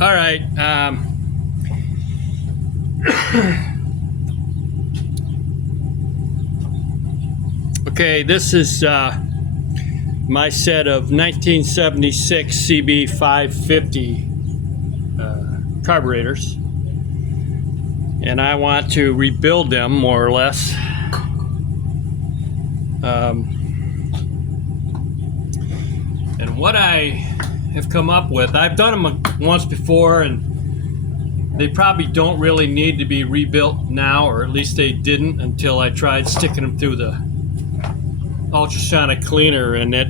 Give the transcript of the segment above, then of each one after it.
All right. Okay, this is my set of 1976 CB550 carburetors, and I want to rebuild them more or less. And what I have come up with, I've done them once before, and they probably don't really need to be rebuilt now, or at least they didn't until I tried sticking them through the ultrasonic cleaner, and it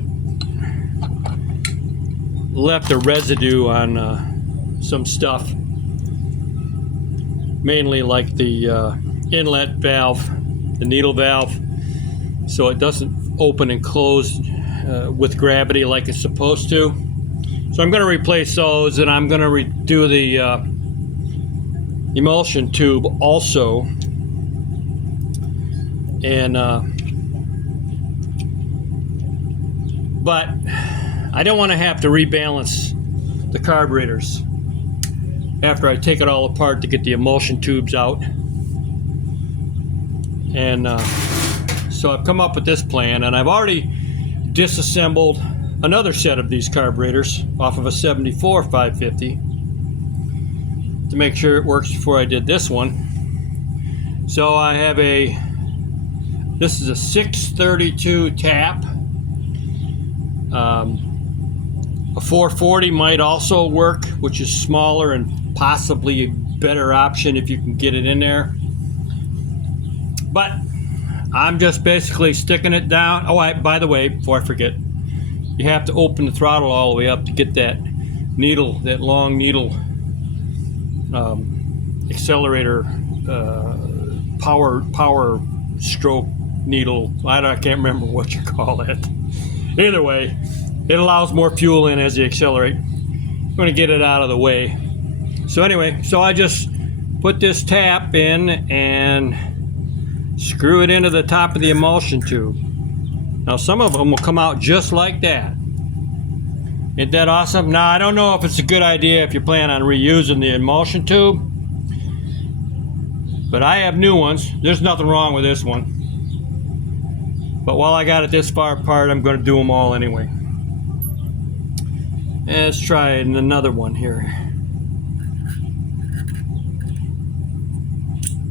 left a residue on some stuff, mainly like the inlet valve, the needle valve, so it doesn't open and close with gravity like it's supposed to. So I'm going to replace those, and I'm going to redo the emulsion tube also, and but I don't want to have to rebalance the carburetors after I take it all apart to get the emulsion tubes out. And so I've come up with this plan, and I've already disassembled another set of these carburetors off of a 74 550 to make sure it works before I did this one. So I have this is a 632 tap. A 440 might also work, which is smaller and possibly a better option if you can get it in there. But I'm just basically sticking it down. Oh, by the way, before I forget, you have to open the throttle all the way up to get that needle, that long needle accelerator power stroke needle. I can't remember what you call it. Either way, it allows more fuel in as you accelerate. I'm going to get it out of the way. So anyway, so I just put this tap in and screw it into the top of the emulsion tube. Now some of them will come out just like that. Isn't that awesome? Now I don't know if it's a good idea if you plan on reusing the emulsion tube, but I have new ones. There's nothing wrong with this one. But while I got it this far apart, I'm going to do them all anyway. And let's try another one here.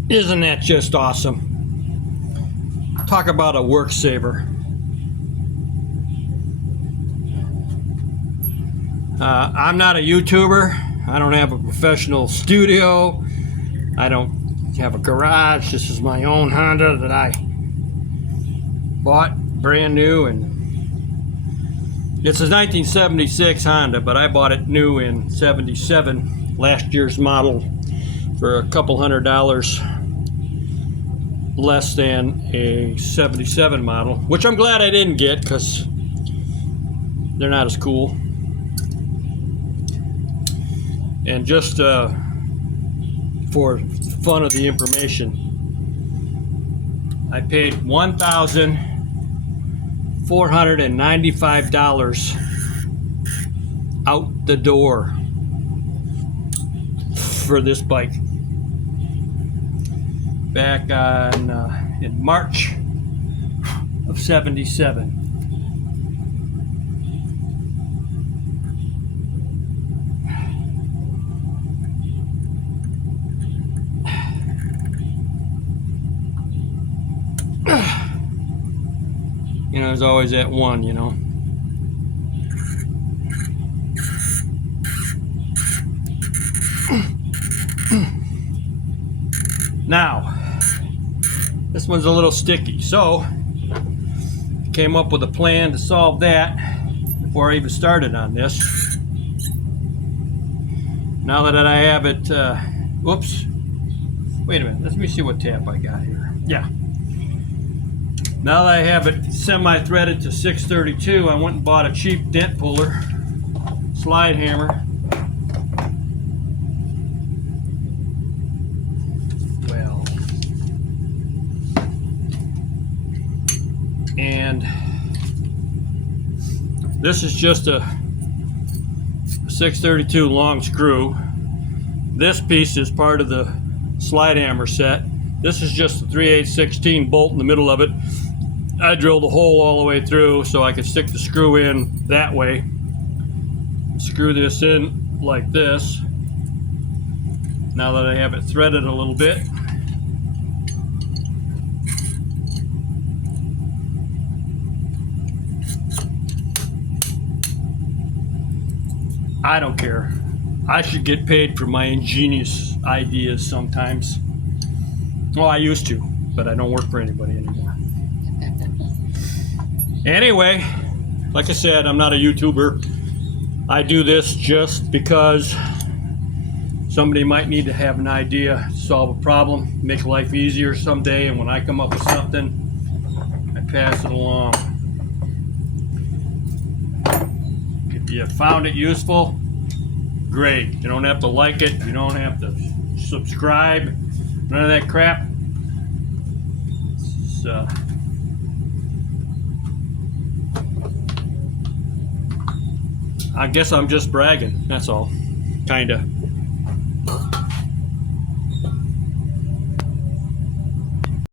Isn't that just awesome? Talk about a work saver. I'm not a YouTuber. I don't have a professional studio. I don't have a garage. This is my own Honda that I bought brand new, and it's a 1976 Honda, but I bought it new in 77, last year's model, for a couple $100 less than a 77 model, which I'm glad I didn't get because they're not as cool. And just for fun of the information, I paid $1,495 out the door for this bike back on in March of 77. You know, there's always that one, you know. Now, this one's a little sticky, so I came up with a plan to solve that before I even started on this. Now that I have it, whoops, wait a minute, let me see what tap I got here. Yeah. Now that I have it semi-threaded to 632, I went and bought a cheap dent puller, slide hammer. Well, and this is just a 632 long screw. This piece is part of the slide hammer set. This is just the 3/8/16 bolt in the middle of it. I drilled a hole all the way through so I could stick the screw in that way. Screw this in like this. Now that I have it threaded a little bit. I don't care. I should get paid for my ingenious ideas sometimes. Well, I used to, but I don't work for anybody anymore. Anyway, like I said, I'm not a YouTuber. I do this just because somebody might need to have an idea, solve a problem, make life easier someday, and when I come up with something, I pass it along. If you found it useful, great. You don't have to like it, you don't have to subscribe, none of that crap. So, I guess I'm just bragging, that's all. Kinda.